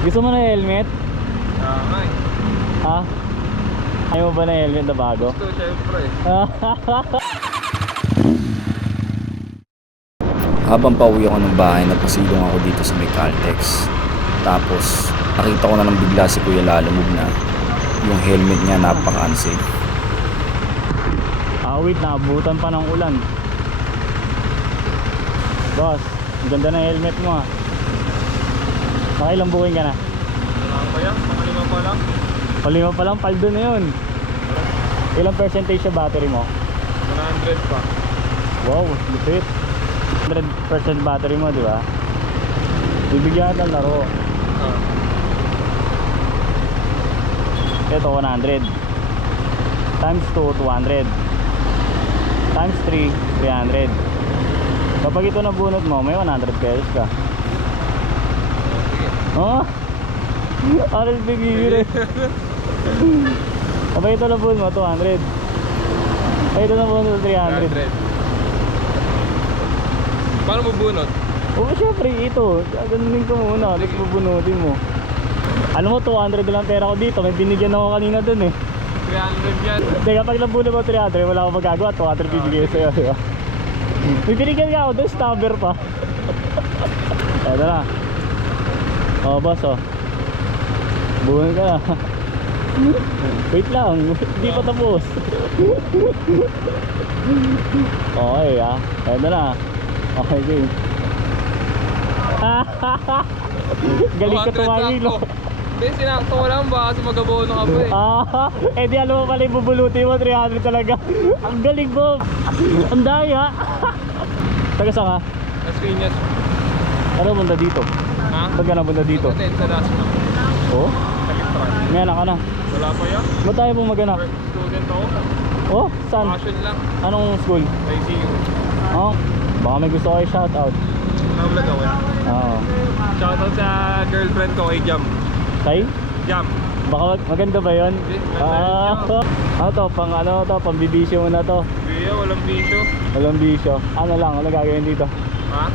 Gusto mo na helmet? Ay. Ha? Ayaw mo ba na helmet na bago? Gusto, syempre. Habang pauwi ako ng bahay, napasilong ako dito sa may Caltex. Tapos nakita ko na lang bigla si Kuya Lalamove na yung helmet niya napaka-unsafe. Wait, naabutan pa ng ulan. Boss, ang ganda ng helmet mo ah. Nakailang bukin ka na? Wala pa yan, pakalima pa lang. Palima pa lang, paldo na yun. Ilang percentage sa battery mo? 100 pa. Wow, lupit. 100% battery mo, di ba? Bibigyan ng laro. Ito 100 times 2, 200 times 3, 300. Kapag ito nabunot mo, may 100 pesos ka. Oh? Aral bigigil eh. Kapag ito nabunot mo, 200. Kapag ito nabunot mo, 300. 100. Paano mo bunot? Oo, syempre ito. Gaganunin ko muna, tapos bubunutin mo. Alam mo, 200 lang pera ko dito. May binigyan ako kanina dun eh. 300 yan. Teka, pag nabunot mo 300, wala akong magagawa. 200 bibigay sa'yo, diba? May binigyan nga ako dun, stubber pa. Eto na. Oh, boss, oh. Buhay ka na. Wait lang, hindi pa tapos. Okay, ah. Eto na. Okay, game. Galing ka tumangilo. Hindi, sinakto ko lang ba kasi magabono ka pa eh. Di alam mo pala yung bubuluti mo, 300 talaga. Ang galing mo. Ang daya. Taga saan ka? Las Piñas. Ano bunda dito? Ha? Ba't ka nabunda dito? Attend sa last month. Oh? Takipran. May anak ka na. Wala pa yan. Ba't tayo pong mag-anak? Student ako. Oh? Saan? Passion lang. Anong school? ICU. Oh? Baka may gusto kayo shoutout. Nakablog ako yan. Oo. Shoutout sa girlfriend ko kay Jam. Tay? Jam. Baka maganda ba yun? Hindi, maganda rin Ano to? Ano to? Pambibisyo mo na to. Kuya, walang bisyo. Walang bisyo. Ano lang? Ano gagawin dito? Ha?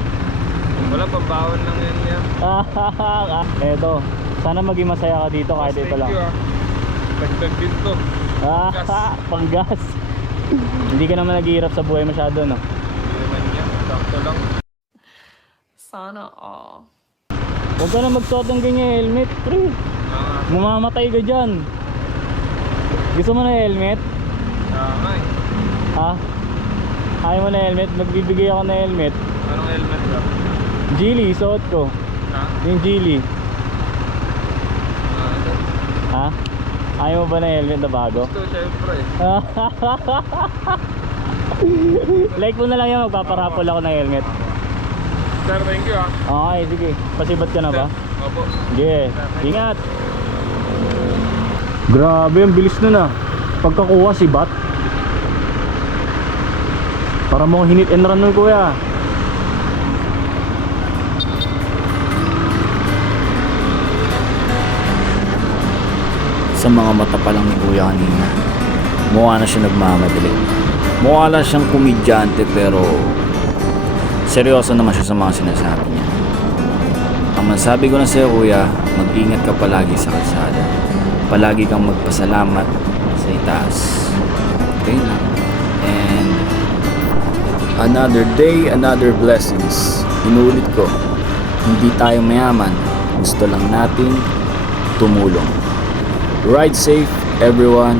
Wala, pambawon lang yan yan. Eto. Sana maging masaya ka dito kahit ito lang. Thank you ah. Tagtag din to. Panggas. Hindi ka naman naghihirap sa buhay masyado, no? Hindi naman yan. Sakto lang. Sana all. Huwag ka na magsuot ng ganyan helmet, pre. Mamamatay ka dyan. Gusto mo na helmet? Ay. Ha? Ayaw mo na helmet? Magbibigay ako na helmet. Anong helmet ka? Geely, suot ko. Ha? Yung Geely. Ito. Ha? Ayaw mo ba na helmet na bago? Gusto, syempre. Like mo na lang yan, magpaparapol ako ng helmet. Sir, thank you ah. Okay, sige. Pasibat ka na ba? Opo. Sige, ingat. Grabe, ang bilis na. Pagkakuha si Bat. Para mo hinit and run nun, kuya. Sa mga mata pa lang ni Kuya kanina, mukha na siya nagmamadali. Mukha lang siyang komedyante pero seryoso naman siya sa mga sinasabi niya. Ang masabi ko na sa'yo, Kuya, mag-ingat ka palagi sa kalsada. Palagi kang magpasalamat sa itaas. Okay lang. And another day, another blessings. Inuulit ko, hindi tayo mayaman. Gusto lang nating tumulong. Ride safe, everyone.